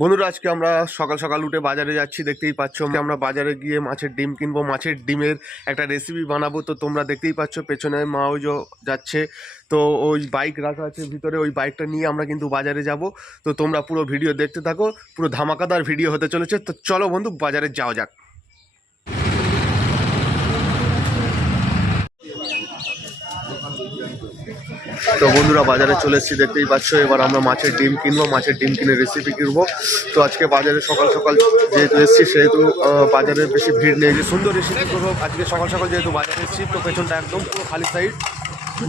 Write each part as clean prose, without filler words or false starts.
বন্ধুরা, আজকে আমরা সকাল সকাল উঠে বাজারে যাচ্ছি। দেখতেই পাচ্ছ আমরা বাজারে গিয়ে মাছের ডিম কিনবো, মাছের ডিমের একটা রেসিপি বানাবো। তো তোমরা দেখতেই পাচ্ছ পেছনে মা ওই যাচ্ছে, তো ওই বাইক রাখা আছে ভিতরে, ওই বাইকটা নিয়ে আমরা কিন্তু বাজারে যাব। তো তোমরা পুরো ভিডিও দেখতে থাকো, পুরো ধামাকাদার ভিডিও হতে চলেছে। তো চলো বন্ধু, বাজারে যাওয়া যাক। তো বন্ধুরা, বাজারে চলে এসেছি, দেখতেই পাচ্ছ। এবার আমরা মাছের ডিম কিনবো, মাছের ডিম কিনে রেসিপি কিনবো। তো আজকে বাজারে সকাল সকাল যেহেতু এসেছি, সেহেতু বাজারে বেশি ভিড় নেই, যে সুন্দর রেসিপি করবো আজকে সকাল সকাল। যেহেতু বাজারে এসেছি, তো পেছনটা একদম পুরো খালি সাইড।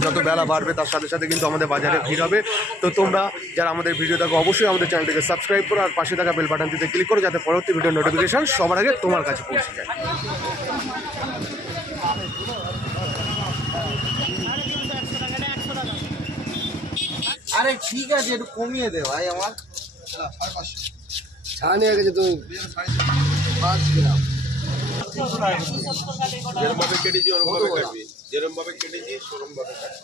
যত বেলা বাড়বে তার সাথে সাথে কিন্তু আমাদের বাজারে ভিড় হবে। তো তোমরা যারা আমাদের ভিডিও দেখো, অবশ্যই আমাদের চ্যানেলটিকে সাবস্ক্রাইব করো আর পাশে থাকা বেল বাটনটিতে ক্লিক করো, যাতে পরবর্তী ভিডিও নোটিফিকেশন সবার আগে তোমার কাছে পৌঁছে যায়। আরে ঠিক আছে, একটু কমিয়ে দে ভাই। আমার ছাড়া নিয়ে গেছে, তুমি 5 গ্রাম যেরমভাবে কেটেছি ওরমভাবে কাটবি, যেরমভাবে কেটেছি সেরমভাবে কাটবি।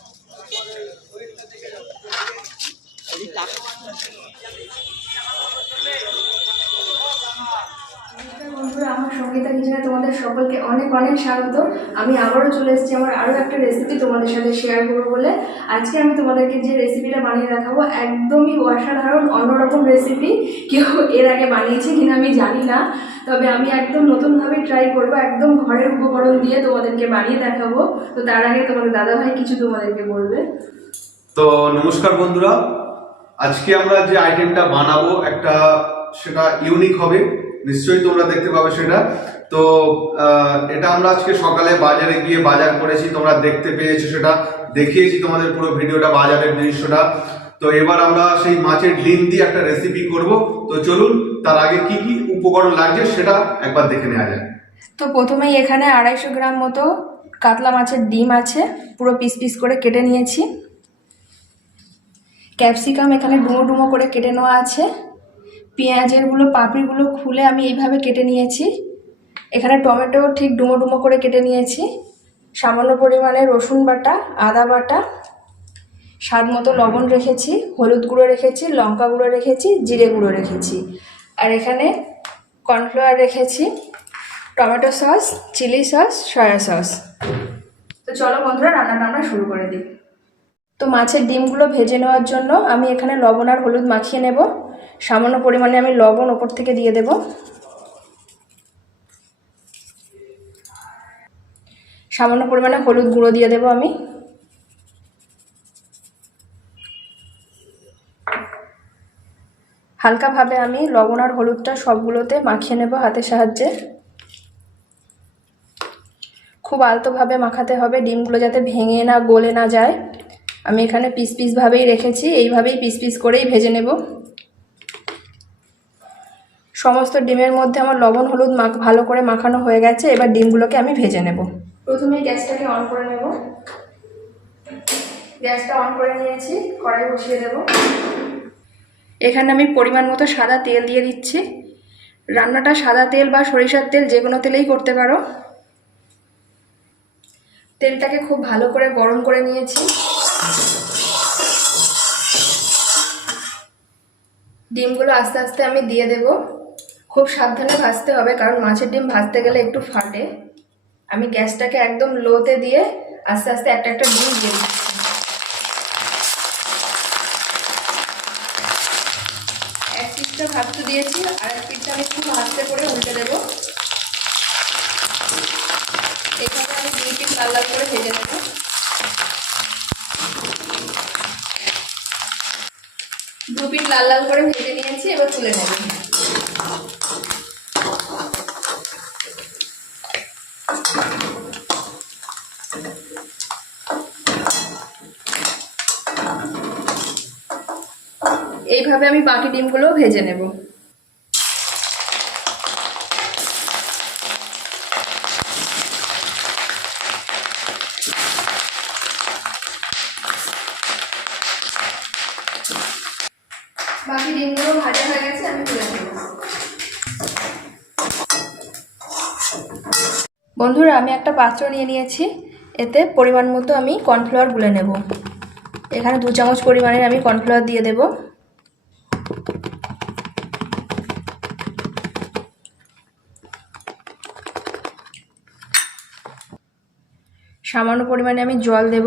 বন্ধুরা, আমার সঙ্গীতা কিচেনে তোমাদের সকলকে অনেক অনেক স্বাগত। আমি আবারও চলে এসেছি আমার আরও একটা রেসিপি তোমাদের সাথে শেয়ার করবো বলে। আজকে আমি তোমাদেরকে যে রেসিপিটা বানিয়ে দেখাবো, একদমই অসাধারণ অন্যরকম রেসিপি। কেউ এর আগে বানিয়েছে কিনা আমি জানি না, তবে আমি একদম নতুনভাবে ট্রাই করবো, একদম ঘরের উপকরণ দিয়ে তোমাদেরকে বানিয়ে দেখাবো। তো তার আগে তোমাদের দাদাভাই কিছু তোমাদেরকে বলবে। তো নমস্কার বন্ধুরা, আজকে আমরা যে আইটেমটা বানাবো একটা সেটা ইউনিক হবে, নিশ্চয়ই তোমরা দেখতে পাবে সেটা। তো এটা আমরা আজকে সকালে বাজারে গিয়ে বাজার করেছি, তোমরা দেখতে পেয়েছো, সেটা দেখিয়েছি তোমাদের পুরো ভিডিওটা, বাজারের দৃশ্যটা। তো এবার আমরা সেই মাছের ডিম দিয়ে একটা রেসিপি করব। তো চলুন, তার আগে কি কি উপকরণ লাগছে সেটা একবার দেখে নেওয়া যায়। তো প্রথমেই এখানে 250 গ্রাম মতো কাতলা মাছের ডিম আছে, পুরো পিস পিস করে কেটে নিয়েছি। ক্যাপসিকাম এখানে ডুমো ডুমো করে কেটে নেওয়া আছে। পেঁয়াজেরগুলো পাপড়িগুলো খুলে আমি এইভাবে কেটে নিয়েছি। এখানে টমেটো ঠিক ডুমো ডুমো করে কেটে নিয়েছি। সামান্য পরিমাণে রসুন বাটা, আদা বাটা, স্বাদ মতো লবণ রেখেছি, হলুদ গুঁড়ো রেখেছি, লঙ্কা গুঁড়ো রেখেছি, জিরে গুঁড়ো রেখেছি। আর এখানে কর্নফ্লাওয়ার রেখেছি, tomato sauce, chilli sauce, soya sauce. তো চলো বন্ধুরা, রান্নাটা আমরা শুরু করে দিই। তো মাছের ডিমগুলো ভেজে নেওয়ার জন্য আমি এখানে লবণ আর হলুদ মাখিয়ে নেব। সামান্য পরিমাণে আমি লবণ ওপর থেকে দিয়ে দেব। সামান্য পরিমাণে হলুদ গুঁড়ো দিয়ে দেব আমি। হালকাভাবে আমি লবণ আর হলুদটা সবগুলোতে মাখিয়ে নেব হাতের সাহায্যে। খুব আলতোভাবে মাখাতে হবে, ডিমগুলো যাতে ভেঙে না গলে না যায়। আমি এখানে পিস পিস ভাবেই রেখেছি, এইভাবেই পিস পিস করেই ভেজে নেব। সমস্ত ডিমের মধ্যে আমার লবণ হলুদ ভালো করে মাখানো হয়ে গেছে। এবার ডিমগুলোকে আমি ভেজে নেব। প্রথমে গ্যাসটাকে অন করে নেব। গ্যাসটা অন করে নিয়েছি, কড়াই বসিয়ে দেব। এখানে আমি পরিমাণ মতো সাদা তেল দিয়ে দিচ্ছি। রান্নাটা সাদা তেল বা সরিষার তেল যে কোনো তেলেই করতে পারো। তেলটাকে খুব ভালো করে গরম করে নিয়েছি। ডিমগুলো আস্তে আস্তে আমি দিয়ে দেব। খুব সাবধানে ভাজতে হবে, কারণ মাছের ডিম ভাজতে গেলে একটু ফাটে। আমি গ্যাসটাকে একদম লোতে দিয়ে আস্তে আস্তে একটা একটা ডিম দিয়ে দিচ্ছি। এক পিঠটা ভাজতে দিয়েছি, আর এক পিঠটা আমি একটু ভাজতে করে উল্টে দেব। এখানে আমি 2 পিঠ লাল লাল করে ভেজে নেব। 2 পিঠ লাল লাল করে ভেজে নিয়েছি, এবার তুলে নেব। এইভাবে আমি বাকি ডিমগুলো ভেজে নেব। বাকি ডিমগুলো ভাজা হয়ে গেছে, আমি তুলে নেব। বন্ধুরা, আমি একটা পাত্র নিয়ে নিয়েছি। এতে পরিমাণ মতো আমি কর্নফ্লাওয়ার গুলে নেব। এখানে 2 চামচ পরিমাণের আমি কর্নফ্লাওয়ার দিয়ে দেব। সামান্য পরিমাণে আমি জল দেব।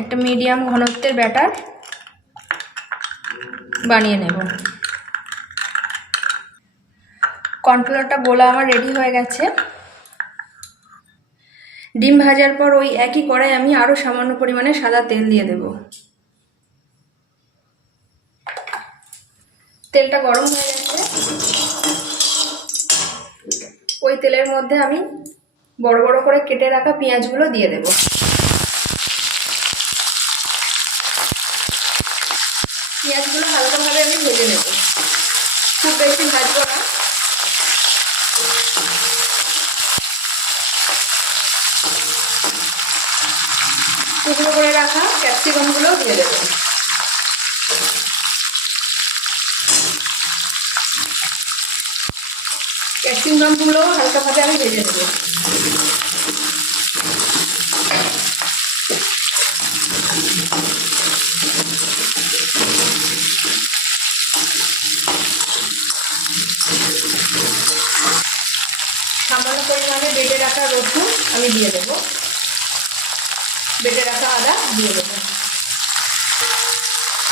একটা মিডিয়াম ঘনত্বের ব্যাটার বানিয়ে নেব। কর্নফ্লাওয়ারটা গোলা আমার রেডি হয়ে গেছে। ডিম ভাজার পর ওই একই কড়াই আমি আরো সামান্য পরিমাণে সাদা তেল দিয়ে দেব। তেলটা গরম হয়ে গেছে। ওই তেলের মধ্যে আমি বড় বড় করে কেটে রাখা পেঁয়াজগুলো দিয়ে দেব। পেঁয়াজগুলো হালকাভাবে আমি ভেজে নেব, খুব বেশি ভাজবো না। টুকরো করে রাখা ক্যাপসিকামগুলো দিয়ে দেব। ক্যাপসিকামগুলো হালকাভাবে আমি ভেজে নেব। সামান্য পরিমাণে বেটে রাখা রসুন আমি দিয়ে দেব। বেটে রাখা আদা দিয়ে দেব।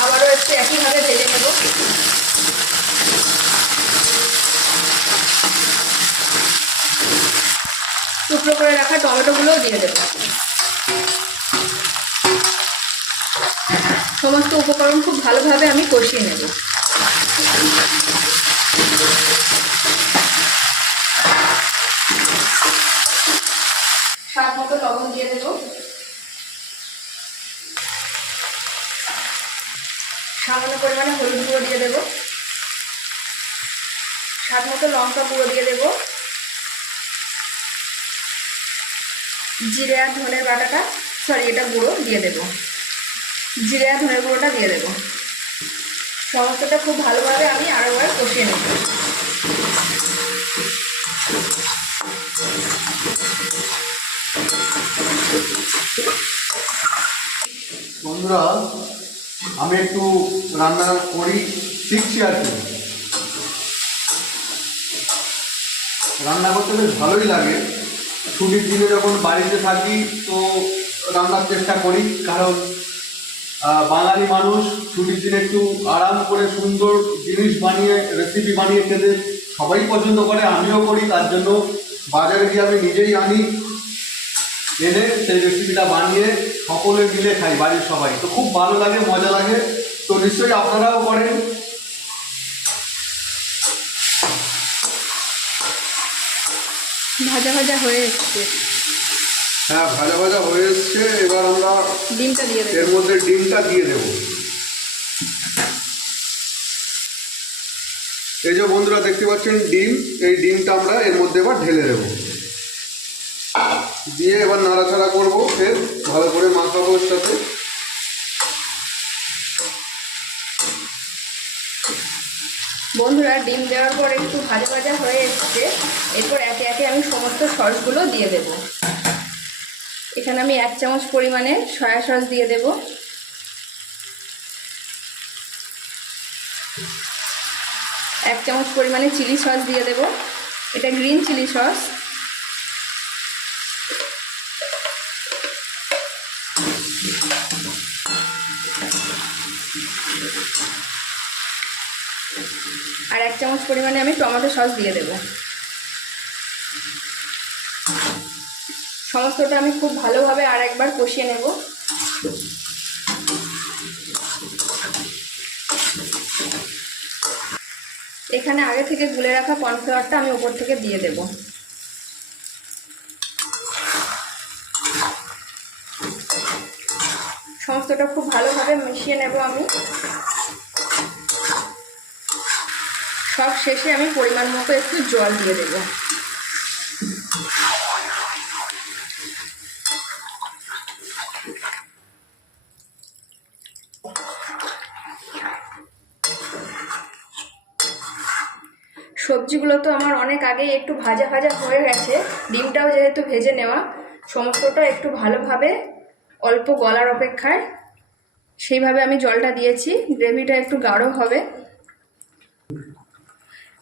আবারও একটু একইভাবে ভেজে নেব। টুকরো করে রাখা টমেটোগুলোও দিয়ে দেব। সমস্ত উপকরণ খুব ভালোভাবে আমি কষিয়ে নেব। স্বাদ মতো লবণ দিয়ে দেব। সামান্য পরিমাণে হলুদ গুঁড়ো দিয়ে দেব। স্বাদ মতো লঙ্কা গুঁড়ো দিয়ে দেব। জিরে আর ধনের বাটাটা এটা গুঁড়ো দিয়ে দেব। জিরে আর ধনের গুঁড়োটা দিয়ে দেব। সমস্তটা খুব ভালোভাবে আমি আরো একবার কষিয়ে নেব। বন্ধুরা, আমি একটু রান্না করি, শিখছি আর কি। রান্না করতে বেশ ভালোই লাগে। ছুটির দিনে যখন বাড়িতে থাকি তো রান্নার চেষ্টা করি, কারণ বাঙালি মানুষ ছুটির দিনে একটু আরাম করে সুন্দর জিনিস বানিয়ে, রেসিপি বানিয়ে খেতে সবাই পছন্দ করে, আমিও করি। তার জন্য বাজারে গিয়ে আমি নিজেই আনি, এনে সেই রেসিপিটা বানিয়ে সকলে মিলে খাই, বাড়ির সবাই। তো খুব ভালো লাগে, মজা লাগে। তো নিশ্চয়ই আপনারাও করেন। ভাজা ভাজা হয়ে এসছে। হ্যাঁ, ভাজা ভাজা হয়ে এসছে। এবার আমরা ডিমটা দিয়ে দেব। এর মধ্যে ডিমটা দিয়ে দেব। এই যে বন্ধুরা দেখতে পাচ্ছেন ডিম, এই ডিমটা আমরা এর মধ্যে এবার ঢেলে দেব। দিয়ে এবার নাড়াচাড়া করবো, ফের ভালো করে মাখাবো এর সাথে। বন্ধুরা, ডিম দেওয়ার পর একটু ভাজা ভাজা হয়ে এসছে। এরপর একে একে আমি সমস্ত সসগুলো দিয়ে দেব। এখানে আমি 1 চামচ পরিমাণে সয়া সস দিয়ে দেব। 1 চামচ পরিমাণে চিলি সস দিয়ে দেব। এটা গ্রিন চিলি সস। আর 1 চামচ পরিমাণে আমি টমেটো সস দিয়ে দেব। সমস্তটা আমি খুব ভালোভাবে আর একবার কষিয়ে নেব। এখানে আগে থেকে গুলে রাখা কর্নফ্লাওয়ারটা আমি উপর থেকে দিয়ে দেব। সমস্তটা খুব ভালোভাবে মিশিয়ে নেব আমি। সব শেষে আমি পরিমাণ মতো একটু জল দিয়ে দেব। সবজিগুলো তো আমার অনেক আগেই একটু ভাজা ভাজা হয়ে গেছে, ডিমটাও যেহেতু ভেজে নেওয়া, সমস্তটা একটু ভালোভাবে অল্প গলার অপেক্ষায় সেইভাবে আমি জলটা দিয়েছি। গ্রেভিটা একটু গাঢ় হবে।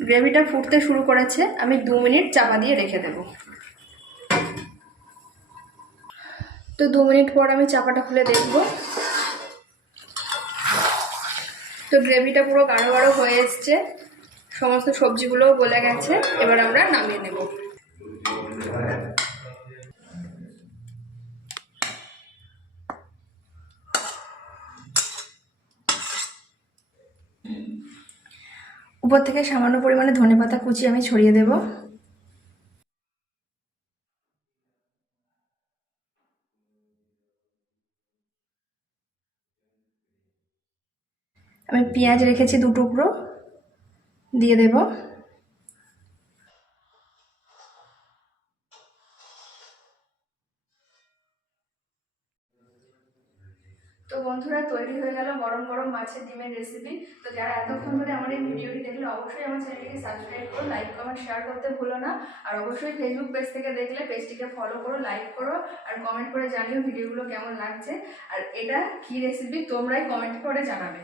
গ্রেভিটা ফুটতে শুরু করেছে, আমি 2 মিনিট চাপা দিয়ে রেখে দেব। তো 2 মিনিট পর আমি চাপাটা খুলে দেখব। তো গ্রেভিটা পুরো গাঢ় গাঢ় হয়ে এসছে, সমস্ত সবজিগুলোও গলে গেছে। এবার আমরা নামিয়ে নেব। উপর থেকে সামান্য পরিমাণে ধনেপাতা কুচি আমি ছড়িয়ে দেব। আমি পেঁয়াজ রেখেছি 2 টুকরো, দিয়ে দেব। তো বন্ধুরা, তৈরি হয়ে গেল গরম গরম মাছের ডিমের রেসিপি। তো যারা এতক্ষণ ধরে আমার এই ভিডিওটি দেখলে অবশ্যই আমার চ্যানেলটিকে সাবস্ক্রাইব করো, লাইক কমেন্ট শেয়ার করতে ভুলো না। আর অবশ্যই ফেসবুক পেজ থেকে দেখলে পেজটিকে ফলো করো, লাইক করো, আর কমেন্ট করে জানিও ভিডিওগুলো কেমন লাগছে। আর এটা কি রেসিপি তোমরাই কমেন্ট করে জানাবে।